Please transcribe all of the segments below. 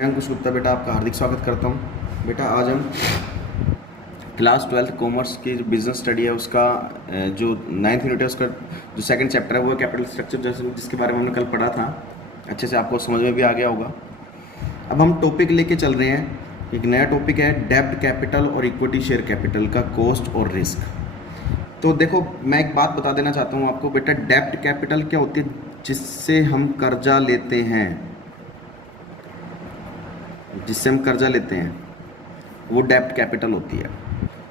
मैं अंकुश गुप्ता बेटा आपका हार्दिक स्वागत करता हूं। बेटा आज हम क्लास 12th कॉमर्स की जो बिजनेस स्टडी है उसका जो 9th यूनिट है उसका जो सेकंड चैप्टर है वो है कैपिटल स्ट्रक्चर, जैसे जिसके बारे में हमने कल पढ़ा था। अच्छे से आपको समझ में भी आ गया होगा। अब हम टॉपिक लेके चल रहे हैं, एक नया टॉपिक है डेब्ट कैपिटल और इक्विटी शेयर कैपिटल का कॉस्ट और रिस्क। तो देखो मैं एक बात बता देना चाहता हूँ आपको बेटा, डेब्ट कैपिटल क्या होती है? जिससे हम कर्जा लेते हैं, जिससे हम कर्जा लेते हैं वो डेब्ट कैपिटल होती है।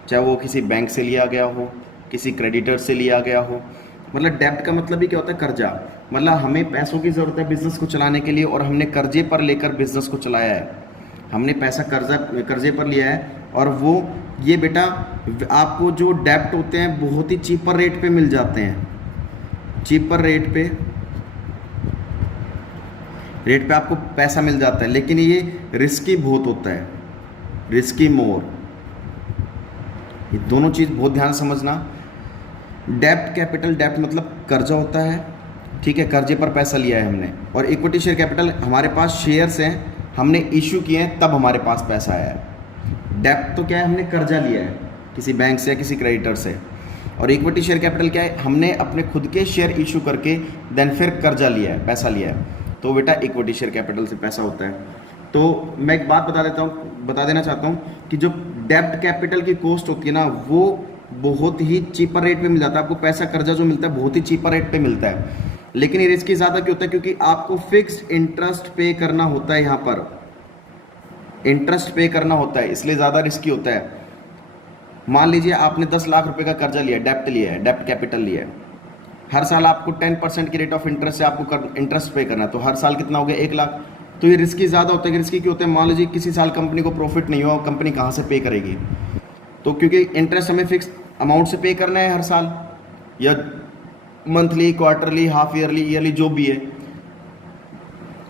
चाहे वो किसी बैंक से लिया गया हो, किसी क्रेडिटर से लिया गया हो। मतलब डेब्ट का मतलब ही क्या होता है? कर्जा। मतलब हमें पैसों की ज़रूरत है बिज़नेस को चलाने के लिए और हमने कर्जे पर लेकर बिज़नेस को चलाया है। हमने पैसा कर्जे पर लिया है और वो ये बेटा आपको जो डेब्ट होते हैं बहुत ही चीपर रेट पे मिल जाते हैं। चीपर रेट पे आपको पैसा मिल जाता है, लेकिन ये रिस्की बहुत होता है, रिस्की मोर। ये दोनों चीज़ बहुत ध्यान समझना। डेब्ट कैपिटल, डेब्ट मतलब कर्जा होता है, ठीक है, कर्जे पर पैसा लिया है हमने। और इक्विटी शेयर कैपिटल हमारे पास शेयर्स हैं, हमने इशू किए हैं तब हमारे पास पैसा आया है। डेब्ट तो क्या है? हमने कर्जा लिया है किसी बैंक से या किसी क्रेडिटर से। और इक्विटी शेयर कैपिटल क्या है? हमने अपने खुद के शेयर इशू करके देन फिर कर्जा लिया है, पैसा लिया है। तो बेटा इक्विटी शेयर कैपिटल से पैसा होता है। तो मैं एक बात बता देना चाहता हूँ कि जो डेब्ट कैपिटल की कॉस्ट होती है ना, वो बहुत ही चीपर रेट पे मिल जाता है। आपको पैसा कर्जा जो मिलता है बहुत ही चीपर रेट पे मिलता है, लेकिन ये रिस्की ज़्यादा क्यों होता है? क्योंकि आपको फिक्स्ड इंटरेस्ट पे करना होता है। यहाँ पर इंटरेस्ट पे करना होता है, इसलिए ज़्यादा रिस्की होता है। मान लीजिए आपने 10 लाख रुपए का कर्जा लिया है, डेब्ट लिया है, डेब्ट कैपिटल लिया है। हर साल आपको 10% की रेट ऑफ इंटरेस्ट से आपको इंटरेस्ट पे करना है, तो हर साल कितना हो गया? 1 लाख। तो ये रिस्की ज़्यादा होता है। रिस्की क्यों होता है? मान लीजिए किसी साल कंपनी को प्रॉफिट नहीं हुआ, कंपनी कहाँ से पे करेगी? तो क्योंकि इंटरेस्ट हमें फिक्स अमाउंट से पे करना है हर साल, या मंथली, क्वार्टरली, हाफ ईयरली जो भी है,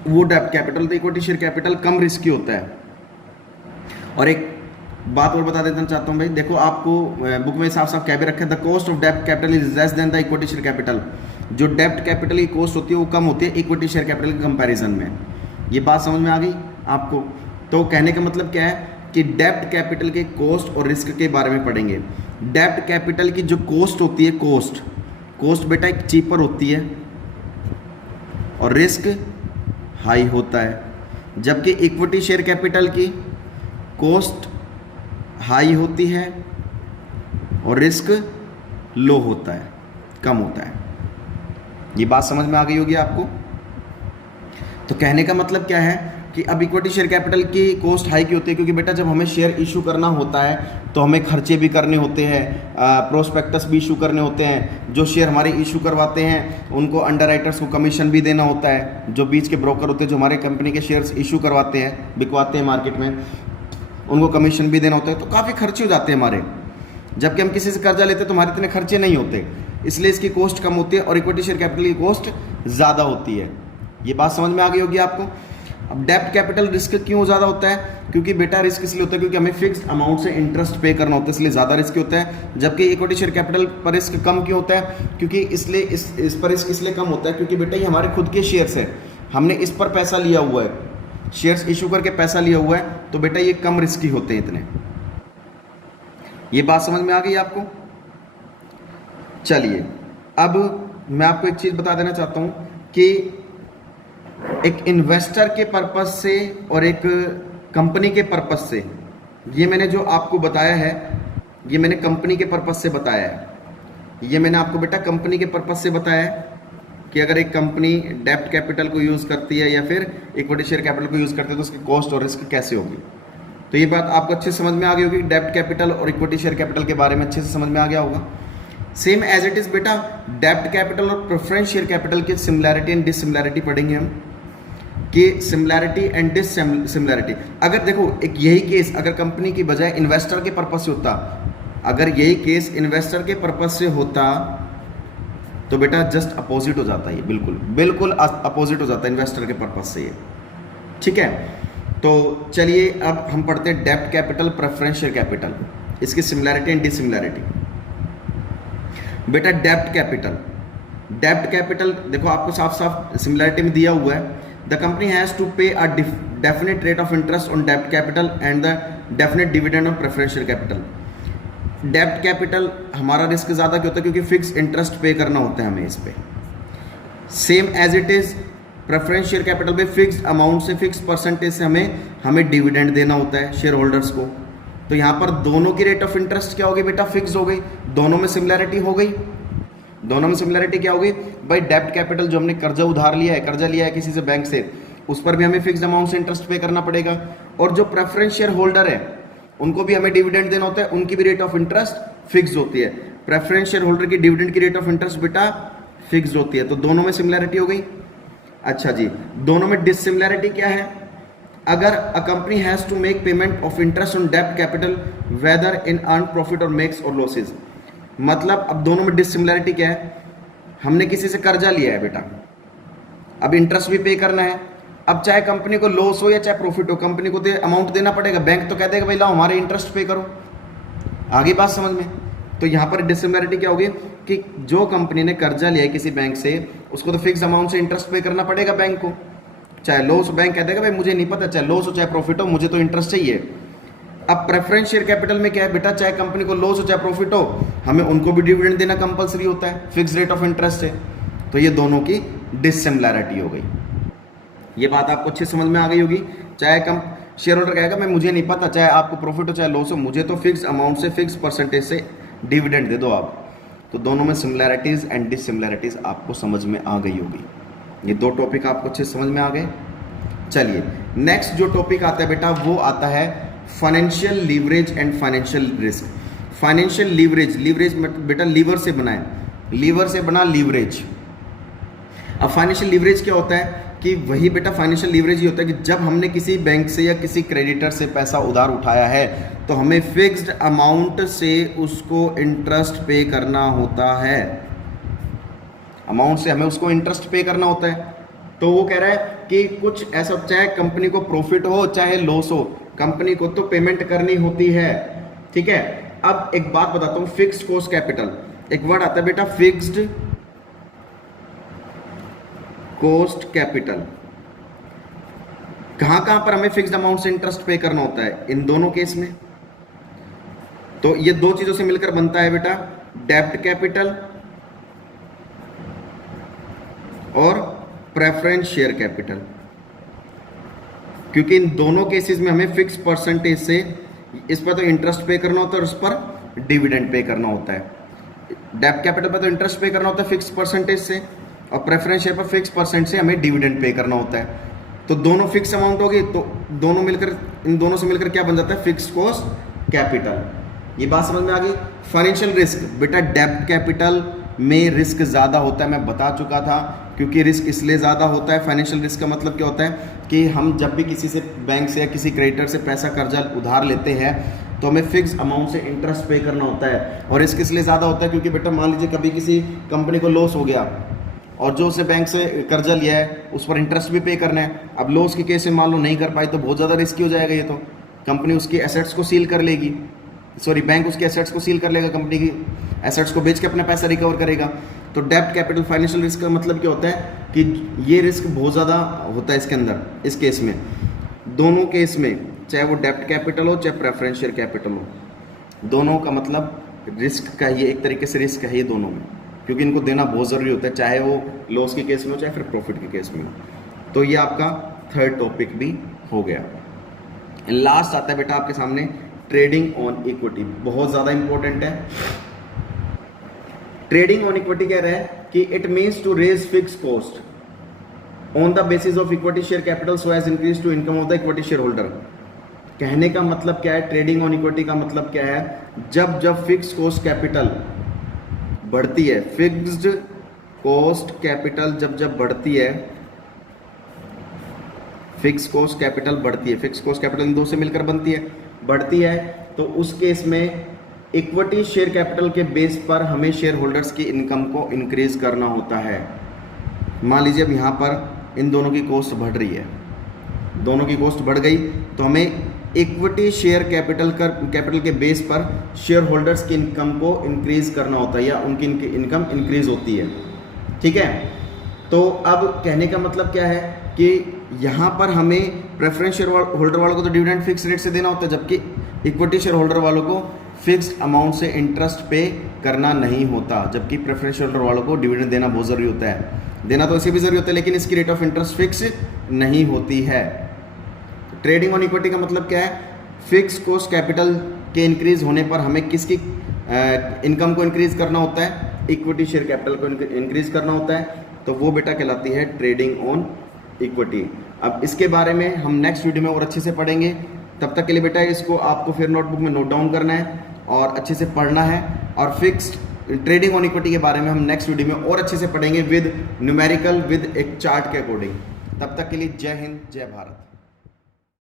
वो डेब्ट कैपिटल। तो इक्विटी शेयर कैपिटल कम रिस्की होता है। और एक बात और बता देना चाहता हूँ भाई, देखो आपको बुक में साफ साफ कह भी रखा है, द कॉस्ट ऑफ डेब्ट capital is less than the equity share capital. जो डेब्ट कैपिटल की कॉस्ट होती है वो कम होती है इक्विटी शेयर कैपिटल के कंपैरिजन में। ये बात समझ में आ गई आपको? तो कहने का मतलब क्या है कि डेब्ट कैपिटल के कॉस्ट और रिस्क के बारे में पढ़ेंगे। डेब्ट कैपिटल की जो कॉस्ट होती है, कॉस्ट बेटा एक चीपर होती है और रिस्क हाई होता है, जबकि इक्विटी शेयर कैपिटल की कॉस्ट हाई होती है और रिस्क लो होता है, कम होता है। ये बात समझ में आ गई होगी आपको? तो कहने का मतलब क्या है कि अब इक्विटी शेयर कैपिटल की कॉस्ट हाई की होती है, क्योंकि बेटा जब हमें शेयर इशू करना होता है तो हमें खर्चे भी करने होते हैं, प्रोस्पेक्टस भी इशू करने होते हैं। जो शेयर हमारे इशू करवाते हैं उनको अंडरराइटर्स को कमीशन भी देना होता है। जो बीच के ब्रोकर होते हैं जो हमारे कंपनी के शेयर्स इशू करवाते हैं, बिकवाते हैं मार्केट में, उनको कमीशन भी देना होता है। तो काफ़ी खर्चे हो जाते हैं हमारे। जबकि हम किसी से कर्जा लेते हैं तो हमारे इतने खर्चे नहीं होते, इसलिए इसकी कॉस्ट कम होती है और इक्विटी शेयर कैपिटल की कॉस्ट ज़्यादा होती है। ये बात समझ में आ गई होगी आपको? अब डेब्ट कैपिटल रिस्क क्यों ज़्यादा होता है? क्योंकि बेटा रिस्क इसलिए होता है क्योंकि हमें फिक्स्ड अमाउंट से इंटरेस्ट पे करना होता है, इसलिए ज़्यादा रिस्क होता है। जबकि इक्विटी शेयर कैपिटल पर रिस्क कम क्यों होता है? क्योंकि इसलिए इस पर रिस्क इसलिए कम होता है क्योंकि बेटा ये हमारे खुद के शेयर्स है, हमने इस पर पैसा लिया हुआ है, शेयर्स इशू करके पैसा लिया हुआ है, तो बेटा ये कम रिस्की होते हैं इतने। ये बात समझ में आ गई आपको? चलिए अब मैं आपको एक चीज़ बता देना चाहता हूँ कि एक इन्वेस्टर के पर्पस से और एक कंपनी के पर्पस से, ये मैंने जो आपको बताया है ये मैंने कंपनी के पर्पस से बताया है। ये मैंने आपको बेटा कंपनी के पर्पस से बताया है कि अगर एक कंपनी डेब्ट कैपिटल को यूज़ करती है या फिर इक्विटी शेयर कैपिटल को यूज़ करती है तो उसकी कॉस्ट और रिस्क कैसे होगी। तो ये बात आपको अच्छे से समझ में आ गई होगी। डेब्ट कैपिटल और इक्विटी शेयर कैपिटल के बारे में अच्छे से समझ में आ गया होगा। सेम एज इट इज़ बेटा डेब्ट कैपिटल और प्रेफरेंस शेयर कैपिटल की सिमिलैरिटी एंड डिसिमिलैरिटी पढ़ेंगे हम, कि सिमिलैरिटी एंड डिसिमिलैरिटी। अगर देखो एक यही केस अगर कंपनी की बजाय इन्वेस्टर के पर्पस से होता, अगर यही केस इन्वेस्टर के पर्पस से होता तो बेटा जस्ट अपोजिट हो जाता है। ये बिल्कुल अपोजिट हो जाता है इन्वेस्टर के पर्पस से ये, ठीक है। तो चलिए अब हम पढ़ते हैं डेब्ट कैपिटल, प्रेफरेंस शेयर कैपिटल, इसकी सिमिलैरिटी एंड डिसिमिलैरिटी। बेटा डेब्ट कैपिटल देखो आपको साफ साफ सिमिलैरिटी में दिया हुआ है, the company has to pay a definite rate of interest on डेब्ट capital and the definite dividend on preferential capital. डेब्ट कैपिटल हमारा रिस्क ज़्यादा क्यों होता है? क्योंकि फिक्स इंटरेस्ट पे करना होता है हमें इस पे। Same as it is preferential capital पे फिक्स्ड अमाउंट से, फिक्स परसेंटेज से हमें डिविडेंड देना होता है शेयर होल्डर्स को। तो यहाँ पर दोनों की रेट ऑफ इंटरेस्ट क्या होगी बेटा? फिक्स हो गई। दोनों में सिमिलैरिटी हो गई। दोनों में सिमिलैरिटी क्या होगी भाई? डेब्ट कैपिटल जो हमने कर्जा उधार लिया है, कर्जा लिया है किसी से बैंक से, उस पर भी हमें फिक्स्ड अमाउंट से इंटरेस्ट पे करना पड़ेगा। और जो प्रेफरेंस शेयर होल्डर है उनको भी हमें डिविडेंड देना होता है, उनकी भी रेट ऑफ इंटरेस्ट फिक्स होती है। प्रेफरेंस शेयर होल्डर की डिविडेंड की रेट ऑफ इंटरेस्ट बेटा फिक्स होती है। तो दोनों में सिमिलैरिटी हो गई। अच्छा जी, दोनों में डिसिमिलैरिटी क्या है? अगर a company has to make payment of interest on डेब्ट capital whether in earn profit और मेक्स और लॉसेज, मतलब अब दोनों में डिसिमिलैरिटी क्या है? हमने किसी से कर्जा लिया है बेटा, अब इंटरेस्ट भी पे करना है। अब चाहे कंपनी को लॉस हो या चाहे प्रॉफिट हो, कंपनी को अमाउंट देना पड़ेगा। बैंक तो कह देगा भाई लाओ हमारे इंटरेस्ट पे करो। आगे बात समझ में? तो यहाँ पर डिसिमिलैरिटी क्या होगी कि जो कंपनी ने कर्जा लिया है किसी बैंक से, उसको तो फिक्स अमाउंट से इंटरेस्ट पे करना पड़ेगा बैंक को। चाहे लॉस हो, बैंक कह देगा भाई मुझे नहीं पता, चाहे लॉस हो चाहे प्रॉफिट हो, मुझे तो इंटरेस्ट चाहिए। अब प्रेफरेंस शेयर कैपिटल में क्या है बेटा? चाहे कंपनी को लॉस हो चाहे प्रॉफिट हो, हमें उनको भी डिविडेंड देना कंपलसरी होता है, फिक्स रेट ऑफ इंटरेस्ट है। तो ये दोनों की डिसिमिलैरिटी हो गई। ये बात आपको अच्छी समझ में आ गई होगी। चाहे शेयर होल्डर कहेगा मैं मुझे नहीं पता, चाहे आपको प्रॉफिट हो चाहे लॉस हो, मुझे तो फिक्स अमाउंट से, फिक्स परसेंटेज से डिविडेंड दे दो आप। तो दोनों में सिमिलैरिटीज एंड डिसिमिलैरिटीज आपको समझ में आ गई होगी। ये दो टॉपिक आपको अच्छे समझ में आ गए। चलिए नेक्स्ट जो टॉपिक आता है बेटा वो आता है financial leverage and financial risk. Financial leverage, leverage बेटा लीवर से बना है, लीवर से बना लीवरेज। अब फाइनेंशियल लीवरेज क्या होता है कि वही बेटा फाइनेंशियल लीवरेज ही होता है कि जब हमने किसी बैंक से या किसी क्रेडिटर से पैसा उधार उठाया है तो हमें फिक्स्ड अमाउंट से उसको इंटरेस्ट पे करना होता है। अमाउंट से हमें उसको इंटरेस्ट पे करना होता है। तो वो कह रहा है कि कुछ ऐसा, चाहे कंपनी को प्रॉफिट हो चाहे लॉस हो, कंपनी को तो पेमेंट करनी होती है। ठीक है। अब एक बात बताता हूं, फिक्स्ड कॉस्ट कैपिटल, एक वर्ड आता है बेटा फिक्स्ड कॉस्ट कैपिटल। कहां कहां पर हमें फिक्स्ड अमाउंट से इंटरेस्ट पे करना होता है? इन दोनों केस में। तो ये दो चीजों से मिलकर बनता है बेटा डेब्ट कैपिटल और प्रेफरेंस शेयर कैपिटल, क्योंकि इन दोनों केसेस में हमें फिक्स परसेंटेज से इस पर तो इंटरेस्ट पे करना होता है और उस पर डिविडेंड पे करना होता है। डेब्ट कैपिटल पर तो इंटरेस्ट पे करना होता है फिक्स परसेंटेज से, और प्रेफरेंस शेयर पर फिक्स परसेंट से हमें डिविडेंड पे करना होता है। तो दोनों फिक्स अमाउंट होगी, तो दोनों मिलकर, इन दोनों से मिलकर क्या बन जाता है? Fix cost capital. ये बात समझ में आ गई। फाइनेंशियल रिस्क बेटा डेब्ट कैपिटल में रिस्क ज़्यादा होता है, मैं बता चुका था। क्योंकि रिस्क इसलिए ज़्यादा होता है, फाइनेंशियल रिस्क का मतलब क्या होता है कि हम जब भी किसी से बैंक से या किसी क्रेडिटर से पैसा कर्जा उधार लेते हैं तो हमें फिक्स अमाउंट से इंटरेस्ट पे करना होता है। और रिस्क इसलिए ज़्यादा होता है क्योंकि बेटा मान लीजिए कभी किसी कंपनी को लॉस हो गया और जो उसे बैंक से कर्जा लिया है उस पर इंटरेस्ट भी पे करना है। अब लॉस के केस में मान लो नहीं कर पाई तो बहुत ज़्यादा रिस्की हो जाएगा। ये तो कंपनी उसकी एसेट्स को सील कर लेगी, सॉरी बैंक उसके एसेट्स को सील कर लेगा, कंपनी की एसेट्स को बेच के अपना पैसा रिकवर करेगा। तो डेब्ट कैपिटल फाइनेंशियल रिस्क का मतलब क्या होता है कि ये रिस्क बहुत ज़्यादा होता है इसके अंदर। इस केस में, दोनों केस में, चाहे वो डेब्ट कैपिटल हो चाहे प्रेफरेंस शेयर कैपिटल हो, दोनों का मतलब रिस्क का ये एक तरीके से रिस्क है ये दोनों में, क्योंकि इनको देना बहुत ज़रूरी होता है, चाहे वो लॉस के केस में हो चाहे फिर प्रॉफिट के केस में हो। तो ये आपका थर्ड टॉपिक भी हो गया। लास्ट आता है बेटा आपके सामने ट्रेडिंग ऑन इक्विटी, बहुत ज़्यादा इंपॉर्टेंट है। ट्रेडिंग ऑन इक्विटी कह रहा है कि it means to raise fix cost on the basis of equity share capital so as increase to income of the equity share holder. कहने का मतलब क्या है? ट्रेडिंग ऑन इक्विटी का मतलब क्या है? जब जब फिक्स कॉस्ट कैपिटल बढ़ती है, फिक्स्ड कॉस्ट कैपिटल जब जब बढ़ती है, फिक्स कॉस्ट कैपिटल बढ़ती है, फिक्स कॉस्ट कैपिटल इन दो से मिलकर बनती है, बढ़ती है, तो उस केस में इक्विटी शेयर कैपिटल के बेस पर हमें शेयर होल्डर्स की इनकम को इंक्रीज करना होता है। मान लीजिए अब यहाँ पर इन दोनों की कॉस्ट बढ़ रही है, दोनों की कॉस्ट बढ़ गई, तो हमें इक्विटी शेयर कैपिटल के बेस पर शेयर होल्डर्स की इनकम को इंक्रीज करना होता है, या उनकी इनकम इंक्रीज होती है। ठीक है। तो अब कहने का मतलब क्या है कि यहाँ पर हमें प्रेफरेंस शेयर होल्डर वालों को तो डिविडेंड फिक्स रेट से देना होता है, जबकि इक्विटी शेयर होल्डर वालों को फिक्स्ड अमाउंट से इंटरेस्ट पे करना नहीं होता, जबकि प्रेफरेंस शेयर होल्डर वालों को डिविडेंड देना बहुत ज़रूरी होता है। देना तो इसे भी ज़रूरी होता है, लेकिन इसकी रेट ऑफ इंटरेस्ट फिक्स नहीं होती है। ट्रेडिंग ऑन इक्विटी का मतलब क्या है? फिक्स कॉस्ट कैपिटल के इंक्रीज होने पर हमें किसकी इनकम को इंक्रीज करना होता है? इक्विटी शेयर कैपिटल को इंक्रीज करना होता है, तो वो बेटा कहलाती है ट्रेडिंग ऑन इक्विटी। अब इसके बारे में हम नेक्स्ट वीडियो में और अच्छे से पढ़ेंगे। तब तक के लिए बेटा इसको आपको फिर नोटबुक में नोट डाउन करना है और अच्छे से पढ़ना है। और फिक्स्ड ट्रेडिंग ऑन इक्विटी के बारे में हम नेक्स्ट वीडियो में और अच्छे से पढ़ेंगे विद न्यूमेरिकल, विद एक चार्ट के अकॉर्डिंग। तब तक के लिए जय हिंद, जय भारत।